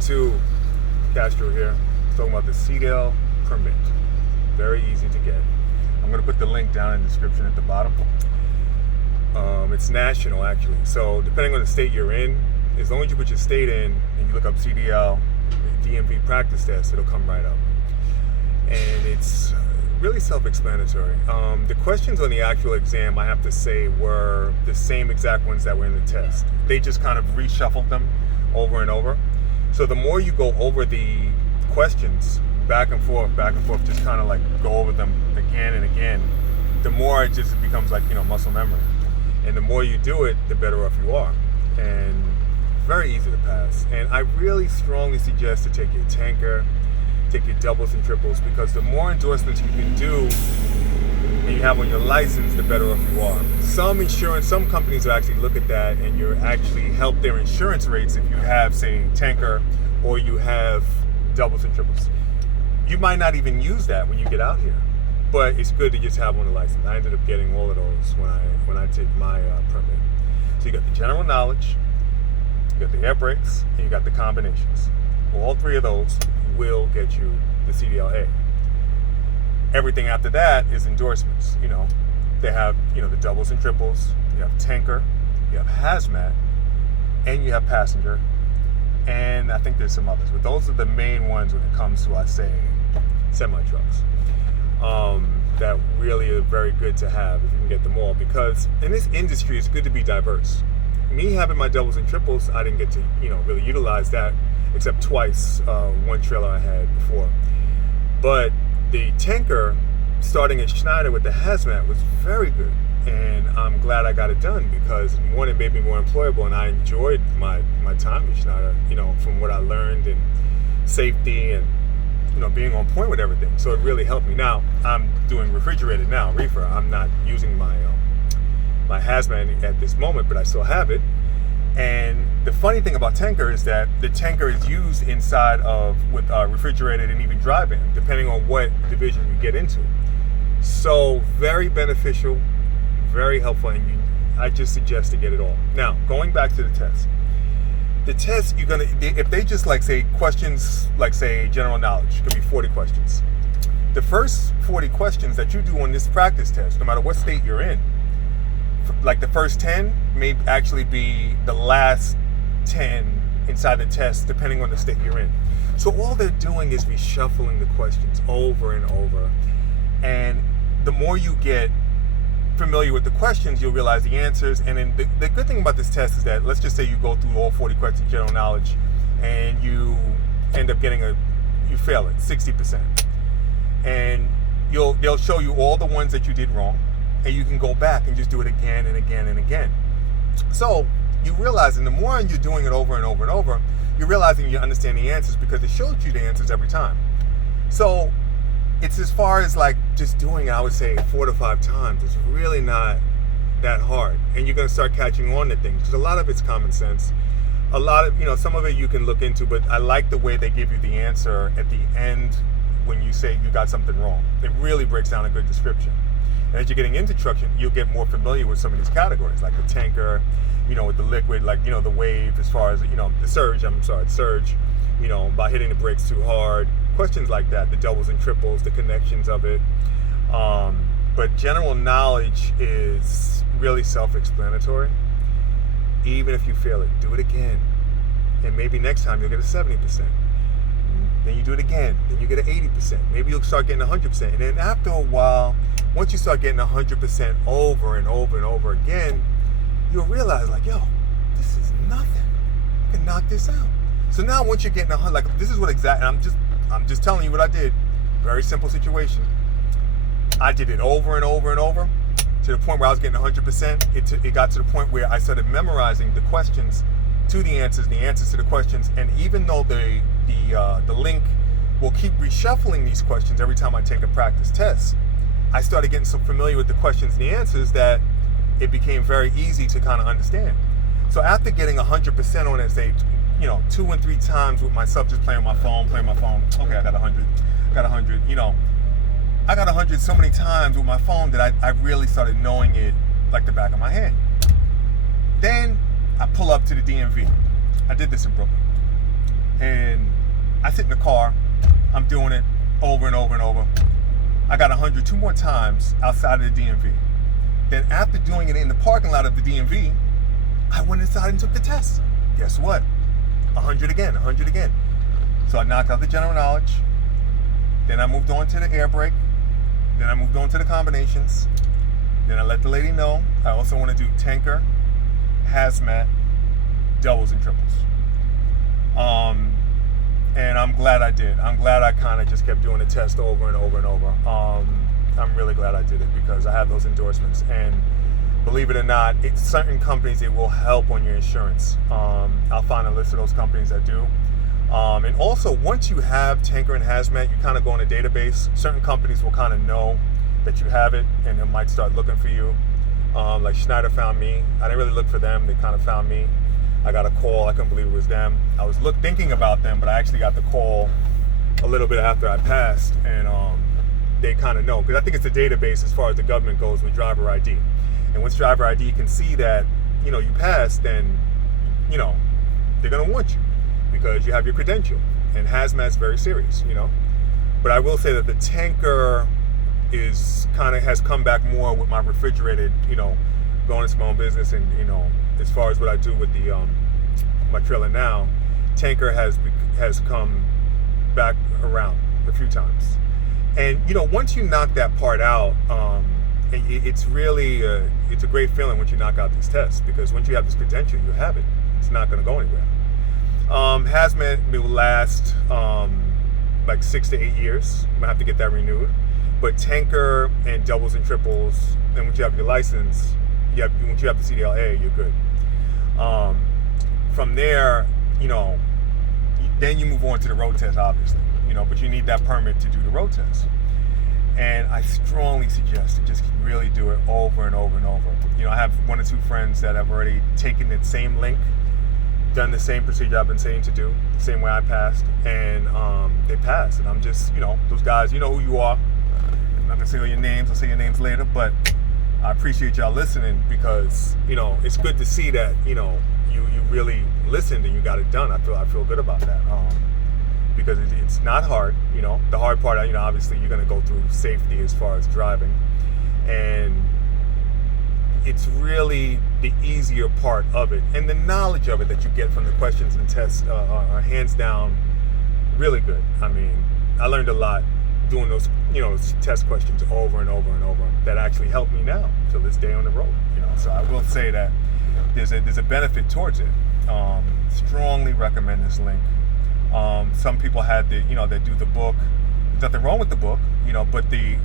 2, Castro here. Talking about the Cdl Permit. Very easy to get. I'm going to put the link down in the description at the bottom. It's national, actually. So depending on the state you're in, as long as you put your state in and you look up Cdl DMV practice test, it'll come right up. And it's really self-explanatory. The questions on the actual exam, I have to say, were the same exact ones that were in the test. They just kind of reshuffled them over and over. So the more you go over the questions back and forth, just kind of like go over them again and again, the more it just becomes like, muscle memory. And the more you do it, the better off you are. And very easy to pass. And I really strongly suggest to take your tanker, take your doubles and triples, because the more endorsements you can do and you have on your license, the better off you are. Some companies will actually look at that and you actually help their insurance rates if you have, say, tanker or you have doubles and triples. You might not even use that when you get out here, but it's good to just have on the license. I ended up getting all of those when I did my permit. So you got the general knowledge, you got the air brakes, and you got the combinations. All three of those will get you the CDLA. Everything after that is endorsements. They have the doubles and triples. You have tanker, you have hazmat, and you have passenger. And I think there's some others, but those are the main ones when it comes to, I say, semi-trucks. That really are very good to have if you can get them all, because in this industry it's good to be diverse. Me having my doubles and triples, I didn't get to really utilize that except twice, one trailer I had before. But the tanker, starting at Schneider with the hazmat, was very good, and I'm glad I got it done because, one, it made me more employable, and I enjoyed my time at Schneider, from what I learned in safety and being on point with everything. So it really helped me. Now I'm doing refrigerated now, reefer. I'm not using my hazmat at this moment, but I still have it. And the funny thing about tanker is that the tanker is used inside of with refrigerated and even dry van, depending on what division you get into. So very beneficial, very helpful, and I just suggest to get it all. Now, going back to the test. The test, if they just say questions, say general knowledge, could be 40 questions. The first 40 questions that you do on this practice test, no matter what state you're in, like the first 10 may actually be the last 10 inside the test, depending on the state you're in. So all they're doing is reshuffling the questions over and over. And the more you get familiar with the questions, you'll realize the answers. And then the good thing about this test is that, let's just say you go through all 40 questions general knowledge and you end up getting you fail it 60%. And they'll show you all the ones that you did wrong, and you can go back and just do it again and again and again. So you realize, and the more you're doing it over and over and over, you're realizing you understand the answers because it shows you the answers every time. So it's as far as just doing it, I would say 4 to 5 times. It's really not that hard. And you're going to start catching on to things, because a lot of it's common sense. A lot of, some of it you can look into, but I like the way they give you the answer at the end when you say you got something wrong. It really breaks down a good description. And as you're getting into trucks, you'll get more familiar with some of these categories, like the tanker, with the liquid, the wave, as far as, the surge, by hitting the brakes too hard. Questions like that, the doubles and triples, the connections of it. But general knowledge is really self-explanatory. Even if you fail it, do it again. And maybe next time you'll get a 70%. Then you do it again, then you get an 80%. Maybe you'll start getting 100%. And then after a while, once you start getting 100% over and over and over again, you'll realize this is nothing. I can knock this out. So now once you're getting 100, this is what exactly, I'm just telling you what I did. Very simple situation. I did it over and over and over to the point where I was getting 100%. It got to the point where I started memorizing the questions to the answers to the questions. And even though the link will keep reshuffling these questions every time I take a practice test, I started getting so familiar with the questions and the answers that it became very easy to kind of understand. So after getting 100% on it, say, 2 and 3 times with myself, just playing my phone. Okay, I got 100. I got 100 so many times with my phone that I really started knowing it like the back of my hand. Then I pull up to the DMV. I did this in Brooklyn. And I sit in the car, I'm doing it over and over and over. I got 100 two more times outside of the DMV. Then after doing it in the parking lot of the DMV, I went inside and took the test. Guess what? 100 again. So I knocked out the general knowledge. Then I moved on to the air brake. Then I moved on to the combinations. Then I let the lady know I also want to do tanker, hazmat, doubles and triples. And I'm glad I did. I'm glad I kind of just kept doing the test over and over and over. I'm really glad I did it because I have those endorsements. And believe it or not, it's certain companies, it will help on your insurance. I'll find a list of those companies that do. And also, once you have tanker and hazmat, you kind of go in a database. Certain companies will kind of know that you have it, and they might start looking for you. Like Schneider found me. I didn't really look for them. They kind of found me. I got a call. I couldn't believe it was them. I was thinking about them, but I actually got the call a little bit after I passed, and they kind of know. Because I think it's a database as far as the government goes with driver ID. And once driver ID can see that, you passed, then, they're going to want you because you have your credential. And hazmat's very serious, But I will say that the tanker has come back more with my refrigerated, going into my own business and, as far as what I do with the my trailer now, tanker has come back around a few times. And, once you knock that part out, it's really, it's a great feeling once you knock out these tests, because once you have this credential, you have it. It's not going to go anywhere. Hazmat will last like 6 to 8 years. I'm going to have to get that renewed. But tanker and doubles and triples, and once you have your license, once you have the CDL, you're good. From there, then you move on to the road test, obviously, but you need that permit to do the road test. And I strongly suggest to just really do it over and over and over. I have 1 or 2 friends that have already taken the same link, done the same procedure I've been saying to do, the same way I passed, and they passed. And I'm just, those guys, you know who you are. I'm not gonna say all your names, I'll say your names later, but I appreciate y'all listening because, it's good to see that, you really listened and you got it done. I feel good about that. Because it's not hard, The hard part, obviously you're going to go through safety as far as driving. And it's really the easier part of it. And the knowledge of it that you get from the questions and tests are hands down really good. I mean, I learned a lot doing those, test questions over and over and over that actually helped me now till this day on the road, So I will say that there's a benefit towards it. Strongly recommend this link. Some people had they do the book. There's nothing wrong with the book, but the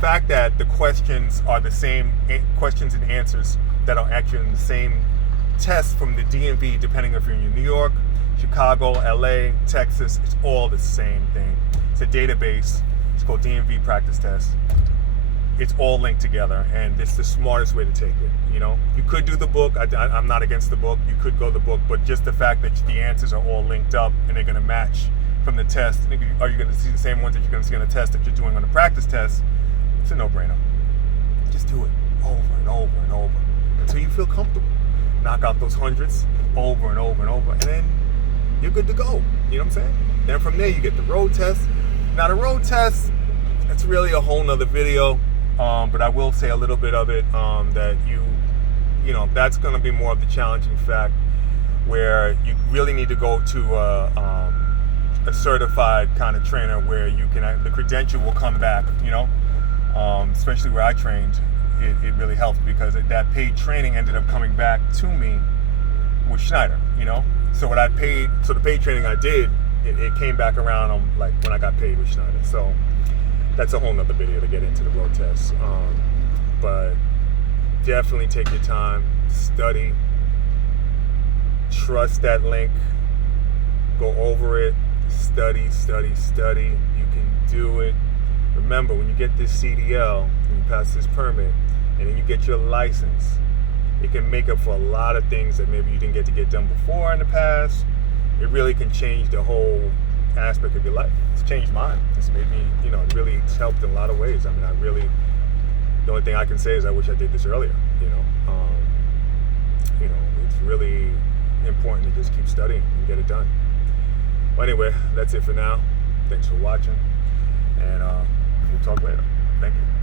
fact that the questions are the same questions and answers that are actually in the same test from the DMV, depending if you're in New York, Chicago, LA, Texas, it's all the same thing. It's a database. It's called DMV Practice Test. It's all linked together, and it's the smartest way to take it. You could do the book. I'm not against the book. You could go the book, but just the fact that the answers are all linked up and they're going to match from the test. Are you going to see the same ones that you're going to see on the test that you're doing on the practice test? It's a no-brainer. Just do it over and over and over until you feel comfortable. Knock out those hundreds over and over and over, and then you're good to go. You know what I'm saying? Then from there, you get the road test. Now, the road test, it's really a whole nother video. But I will say a little bit of it, that that's going to be more of the challenging fact where you really need to go to a certified kind of trainer where you can, the credential will come back, especially where I trained, it really helped because that paid training ended up coming back to me with Schneider, So what the paid training I did, it came back around like when I got paid with Schneider. So that's a whole nother video to get into the road test. But definitely take your time, study, trust that link, go over it, study. You can do it. Remember, when you get this CDL, when you pass this permit, and then you get your license, it can make up for a lot of things that maybe you didn't get to get done before in the past. It really can change the whole aspect of your life. It's changed mine. It's made me, it really helped in a lot of ways. I mean, the only thing I can say is I wish I did this earlier, it's really important to just keep studying and get it done. Well, anyway, that's it for now. Thanks for watching, and we'll talk later. Thank you.